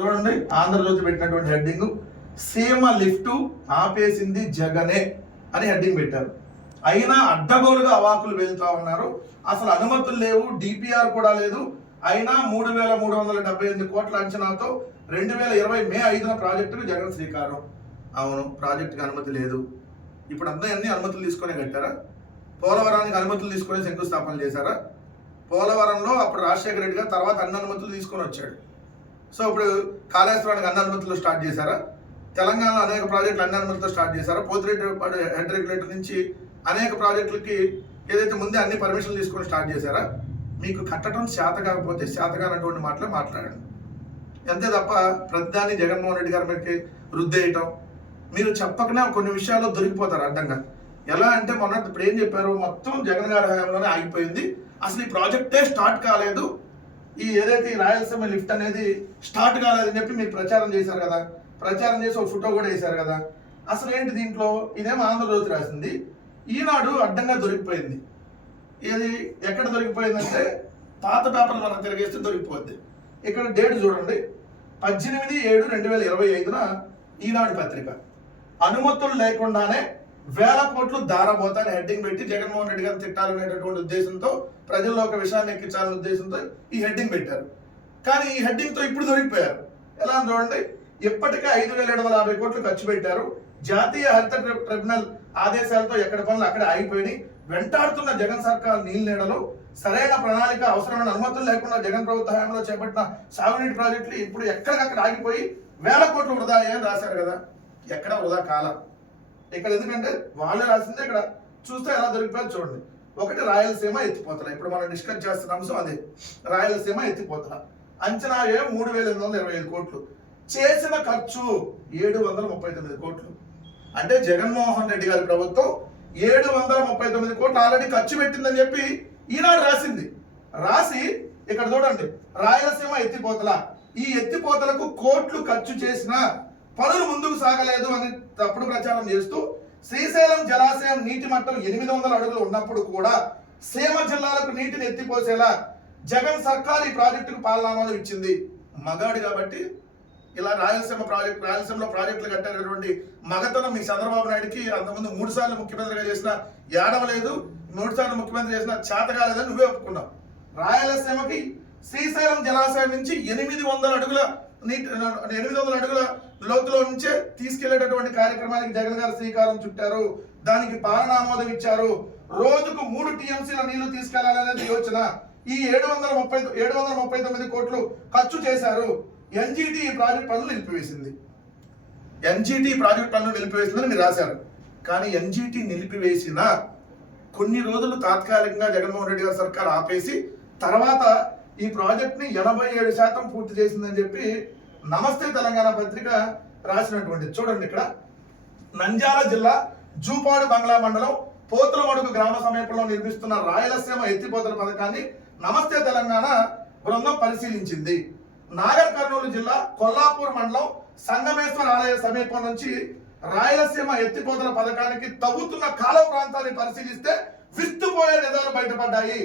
చూడండి, ఆంధ్రజ్యోతి పెట్టినటువంటి హెడ్డింగ్ సీమ లిఫ్ట్ ఆపేసింది జగనే అని హెడ్డింగ్ పెట్టారు. అయినా అడ్డగోలుగా అవాకులు వెళ్తా ఉన్నారు. అసలు అనుమతులు లేవు, డిపిఆర్ కూడా లేదు. అయినా 3,378 కోట్ల అంచనాతో 2020 మే 5న ప్రాజెక్టుకు జగన్ శ్రీకారం. అవును, ప్రాజెక్టుకి అనుమతి లేదు. ఇప్పుడు అన్ని అనుమతులు తీసుకొని కట్టారా? పోలవరానికి అనుమతులు తీసుకొని శంకుస్థాపన చేశారా? పోలవరంలో అప్పుడు రాజశేఖర రెడ్డి గారు తర్వాత అన్ని అనుమతులు తీసుకొని వచ్చాడు. సో ఇప్పుడు కాళేశ్వరానికి అన్ని అనుమతులు స్టార్ట్ చేశారా? తెలంగాణలో అనేక ప్రాజెక్టులు అన్ని అనుమతులతో స్టార్ట్ చేశారా? పోతిరెడ్డి హెడ్ రెగ్యులేటర్ నుంచి అనేక ప్రాజెక్టులకి ఏదైతే ముందే అన్ని పర్మిషన్లు తీసుకొని స్టార్ట్ చేశారా? మీకు కట్టడం శాత కాకపోతే శాతగానటువంటి మాటలే మాట్లాడండి. అంతే తప్ప ప్రతిదాన్ని జగన్మోహన్ రెడ్డి గారి మీదకి రుద్దేయటం, మీరు చెప్పకనే కొన్ని విషయాల్లో దొరికిపోతారు అడ్డంగా. ఎలా అంటే ఇప్పుడు ఏం చెప్పారు, మొత్తం జగన్ గారి హయాంలోనే ఆగిపోయింది, అసలు ఈ ప్రాజెక్టే స్టార్ట్ కాలేదు, ఈ ఏదైతే ఈ రాయలసీమ లిఫ్ట్ అనేది స్టార్ట్ కాలేదని చెప్పి మీరు ప్రచారం చేశారు కదా. ప్రచారం చేసి ఒక ఫోటో కూడా వేశారు కదా. అసలు ఏంటి దీంట్లో? ఇదేమో ఆంధ్రజ్యోతి రాసింది, ఈనాడు అడ్డంగా దొరికిపోయింది. ఇది ఎక్కడ దొరికిపోయిందంటే పాత పేపర్లు మనం తిరిగేస్తే దొరికిపోద్ది. ఇక్కడ డేట్ చూడండి, 18/7/2025 ఈనాడు పత్రిక. అనుమతులు లేకుండానే 1000 కోట్లు దారబోతాని హెడ్డింగ్ పెట్టి జగన్మోహన్ రెడ్డి గారిని తిట్టాలనేటటువంటి ఉద్దేశంతో, ప్రజల్లో ఒక విషయాన్ని ఎక్కించాలనే ఉద్దేశంతో ఈ హెడ్డింగ్ పెట్టారు. కానీ ఈ హెడ్డింగ్తో ఇప్పుడు దొరికిపోయారు. ఎలా చూడండి, ఇప్పటికే 5,750 కోట్లు ఖర్చు పెట్టారు. జాతీయ హరిత ట్రిబ్యునల్ ఆదేశాలతో ఎక్కడ పనులు అక్కడ ఆగిపోయినాయి. వెంటాడుతున్న జగన్ సర్కార్ నీళ్ళ నీడలో సరైన ప్రణాళిక, అవసరమైన అనుమతులు లేకుండా జగన్ ప్రభుత్వ హయాంలో చేపట్టిన సాగునీటి ప్రాజెక్టులు ఇప్పుడు ఎక్కడికక్కడ ఆగిపోయి 1000 కోట్లు వృధా అని రాశారు కదా. ఎక్కడ వృధా కాల ఇక్కడ, ఎందుకంటే వాళ్ళే రాసిందే. ఇక్కడ చూస్తే ఎలా దొరికిపోయారు చూడండి. ఒకటి రాయలసీమ ఎత్తిపోతల, ఇప్పుడు మనం డిస్కస్ చేస్తున్న అంశం అదే. రాయలసీమ ఎత్తిపోతల అంచనా 3,825 కోట్లు, చేసిన ఖర్చు 739 కోట్లు. అంటే జగన్మోహన్ రెడ్డి గారి ప్రభుత్వం 739 కోట్లు ఆల్రెడీ ఖర్చు పెట్టిందని చెప్పి ఈనాడు రాసింది. రాసి ఇక్కడ చూడండి, రాయలసీమ ఎత్తిపోతల, ఈ ఎత్తిపోతలకు కోట్లు ఖర్చు చేసిన పనులు ముందుకు సాగలేదు అని తప్పుడు ప్రచారం చేస్తూ, శ్రీశైలం జలాశయం నీటి మట్టం 800 అడుగులు ఉన్నప్పుడు కూడా సీమ జిల్లాలకు నీటిని ఎత్తిపోసేలా జగన్ సర్కార్ ఈ ప్రాజెక్టుకు పాలనామాలు ఇచ్చింది. మగాడు కాబట్టి ఇలా రాయలసీమలో ప్రాజెక్టులు కట్టారటువంటి మగతనం మీ చంద్రబాబు నాయుడికి అంతకుముందు 3 సార్లు ముఖ్యమంత్రిగా చేసిన ఏడవలేదు, 3 సార్లు ముఖ్యమంత్రి చేసిన చేత కాలేదని నువ్వే ఒప్పుకున్నావు. రాయలసీమకి శ్రీశైలం జలాశయం నుంచి 800 అడుగుల లోతులో నుంచే తీసుకెళ్లేటటువంటి కార్యక్రమానికి జగన్ గారు శ్రీకారం చుట్టారు. దానికి పాలనామోదం ఇచ్చారు. రోజుకు 3 టీఎంసీల నీళ్లు తీసుకెళ్లాలనేది యోచన. ఈ 739 కోట్లు ఖర్చు చేశారు. ఎన్జిటి ఈ ప్రాజెక్ట్ పనులు నిలిపివేసింది. ఎన్జిటి ప్రాజెక్ట్ పనులు నిలిపివేసిందని మీరు రాశారు. కానీ ఎన్జిటి నిలిపివేసిన కొన్ని రోజులు తాత్కాలికంగా జగన్మోహన్ రెడ్డి గారి సర్కార్ ఆపేసి తర్వాత ఈ ప్రాజెక్ట్ ని 87% పూర్తి చేసిందని చెప్పి నమస్తే తెలంగాణ పత్రిక రాసినటువంటి. చూడండి, ఇక్కడ నంద్యాల జిల్లా జూపాడు బంగ్లా మండలం పోతులమడుగు గ్రామ సమీపంలో నిర్మిస్తున్న రాయలసీమ ఎత్తిపోతల పథకాన్ని నమస్తే తెలంగాణ బృందం పరిశీలించింది. నాగర్ కర్నూలు జిల్లా కొల్లాపూర్ మండలం సంగమేశ్వర ఆలయ సమీపం నుంచి రాయలసీమ ఎత్తిపోతల పథకానికి తవ్వుతున్న కాలువ ప్రాంతాన్ని పరిశీలిస్తే విస్తుపోయే నిజాలు బయటపడ్డాయి.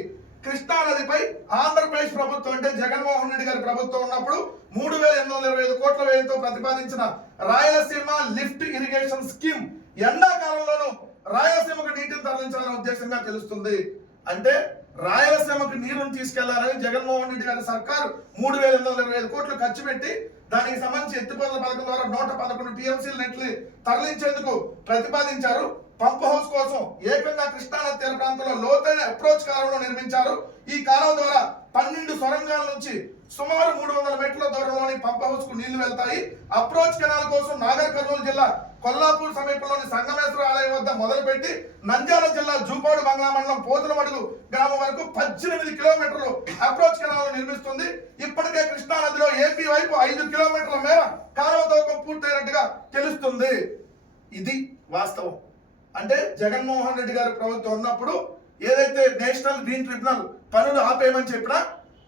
కృష్ణా నదిపై ఆంధ్రప్రదేశ్ ప్రభుత్వం అంటే జగన్మోహన్ రెడ్డి గారి ప్రభుత్వం ఉన్నప్పుడు 3,825 కోట్ల వ్యయంతో ప్రతిపాదించిన రాయలసీమ లిఫ్ట్ ఇరిగేషన్ స్కీమ్ ఎండాకాలంలోనూ రాయలసీమకు నీటిని తరలించాలనే ఉద్దేశంగా తెలుస్తుంది. అంటే రాయలసీమకు నీరుని తీసుకెళ్లాలని జగన్మోహన్ రెడ్డి గారి సర్కారు 3,825 కోట్లు ఖర్చు పెట్టి దానికి సంబంధించి ఎత్తిపోతల పథకం ద్వారా 111 టీఎంసీల నెట్లు తరలించేందుకు ప్రతిపాదించారు. పంప్ హౌస్ కోసం ఏకంగా కృష్ణానది తీర ప్రాంతంలో లోతైన అప్రోచ్ కాలువను నిర్మించారు. ఈ కాలువ ద్వారా 12 సొరంగాల నుంచి సుమారు 300 మీటర్ల దూరంలోని పంప్ హౌస్ కు నీళ్లు వెళ్తాయి. అప్రోచ్ కెనాల్ కోసం నాగర్ కర్నూలు జిల్లా కొల్లాపూర్ సమీపంలోని సంగమేశ్వర ఆలయం వద్ద మొదలుపెట్టి నంద్యాల జిల్లా జూపాడు బంగ్లా మండలం పోతులమడుగు గ్రామం వరకు 18 కిలోమీటర్లు అప్రోచ్ కెనాల్ నిర్మిస్తుంది. ఇప్పటికే కృష్ణా నదిలో ఏపీ వైపు 5 కిలోమీటర్ల మేర కాలువ తవ్వకం పూర్తయినట్టుగా తెలుస్తుంది. ఇది వాస్తవం. అంటే జగన్మోహన్ రెడ్డి గారి ప్రభుత్వం ఉన్నప్పుడు ఏదైతే నేషనల్ గ్రీన్ ట్రిబ్యునల్ పనులు ఆపేయమని చెప్పినా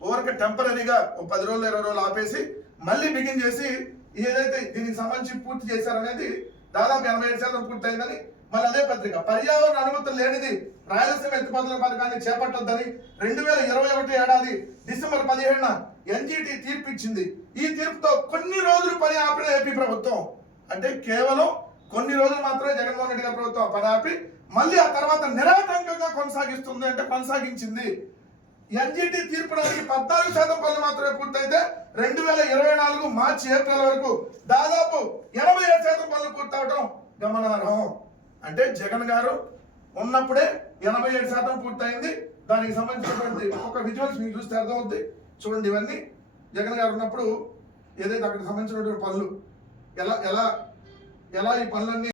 ఓవర్ టెంపరీగా 10 రోజులు 20 రోజులు ఆపేసి మళ్ళీ బిగిన్ చేసి ఏదైతే దీనికి సంబంధించి పూర్తి చేశారనేది దాదాపు 87% పూర్తయిందని మళ్ళీ అదే పత్రిక. పర్యావరణ అనుమతులు లేనిది రాయలసీమ ఎత్తిపోతల పథకాన్ని చేపట్టొద్దని 2021 ఏడాది డిసెంబర్ 17న ఎన్జిటి తీర్పు ఇచ్చింది. ఈ తీర్పుతో కొన్ని ఆపిన ఏపీ ప్రభుత్వం. అంటే కేవలం కొన్ని రోజులు మాత్రమే జగన్మోహన్ రెడ్డి గారి ప్రభుత్వం పని ఆపి మళ్ళీ ఆ తర్వాత నిరాటంకంగా కొనసాగిస్తుంది, అంటే కొనసాగించింది. ఎన్జిటి తీర్పు నాటికి 14% పనులు మాత్రమే పూర్తయితే 2024 మార్చి ఏప్రిల్ వరకు దాదాపు 87% పనులు పూర్తవడం గమనార్హం. అంటే జగన్ గారు ఉన్నప్పుడే 87% పూర్తయింది. దానికి సంబంధించినటువంటి ఒక విజువల్స్ మీకు చూస్తే అర్థమవుతుంది. చూడండి, ఇవన్నీ జగన్ గారు ఉన్నప్పుడు ఏదైతే అక్కడికి సంబంధించినటువంటి పనులు ఎలా ఎలా ఎలా ఈ పనులన్నీ